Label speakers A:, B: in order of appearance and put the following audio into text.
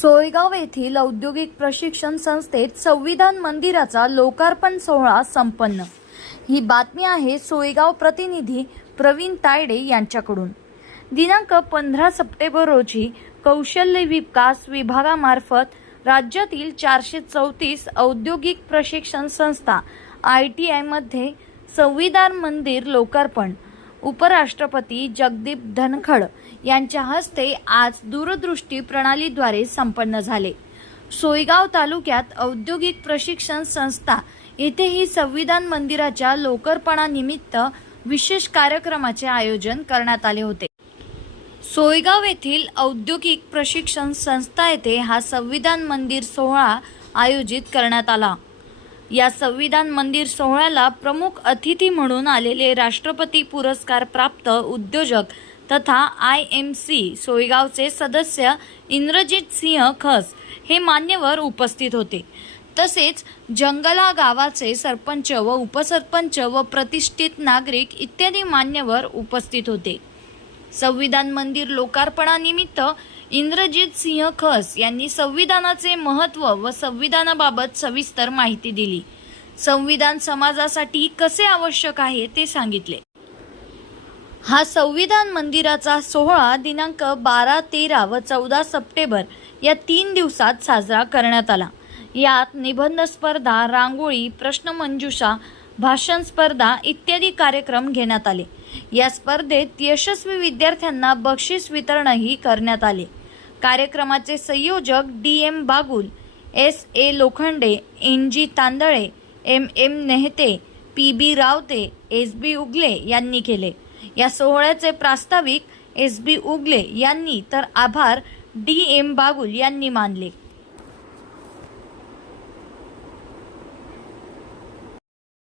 A: सोयगाव येथील औद्योगिक प्रशिक्षण संस्थेत संविधान मंदिराचा लोकार्पण सोहळा संपन्न. ही बातमी आहे सोयगाव प्रतिनिधी प्रवीण तायडे यांच्याकडून. दिनांक पंधरा सप्टेंबर रोजी कौशल्य विकास विभागामार्फत राज्यातील चारशे चौतीस औद्योगिक प्रशिक्षण संस्था आय टी आयमध्ये संविधान मंदिर लोकार्पण उपराष्ट्रपती जगदीप धनखड यांच्या हस्ते आज दूरदृष्टी प्रणालीद्वारे संपन्न झाले. सोयगाव तालुक्यात औद्योगिक प्रशिक्षण संस्था येथेही संविधान मंदिराच्या लोकर्पणानिमित्त विशेष कार्यक्रमाचे आयोजन करण्यात आले होते. सोयगाव येथील औद्योगिक प्रशिक्षण संस्था येथे हा संविधान मंदिर सोहळा आयोजित करण्यात आला. या संविधान मंदिर सोहळ्याला प्रमुख अतिथी म्हणून आलेले राष्ट्रपती पुरस्कार प्राप्त उद्योजक तथा आय एम सी सोयगावचे सदस्य इंद्रजित सिंह खस हे मान्यवर उपस्थित होते. तसेच जंगला गावाचे सरपंच व उपसरपंच व प्रतिष्ठित नागरिक इत्यादी मान्यवर उपस्थित होते. संविधान मंदिर लोकार्पणानिमित्त इंद्रजित सिंह खस यांनी संविधानाचे महत्त्व व संविधानाबाबत सविस्तर माहिती दिली. संविधान समाजासाठी कसे आवश्यक आहे ते सांगितले. हा संविधान मंदिराचा सोहळा दिनांक बारा तेरा व चौदा सप्टेंबर या तीन दिवसात साजरा करण्यात आला. यात निबंध स्पर्धा रांगोळी प्रश्नमंजुषा भाषण स्पर्धा इत्यादी कार्यक्रम घेण्यात आले. या स्पर्धेत यशस्वी विद्यार्थ्यांना बक्षीस वितरणही करण्यात आले. कार्यक्रमाचे संयोजक D M Bagul S A Lokhande N G Tandale M M Nehte P B Rawate S B Ugale यांनी केले. या सोहळ्याचे प्रास्ताविक एस बी उगले यांनी तर आभार डी एम बागुल यांनी मानले.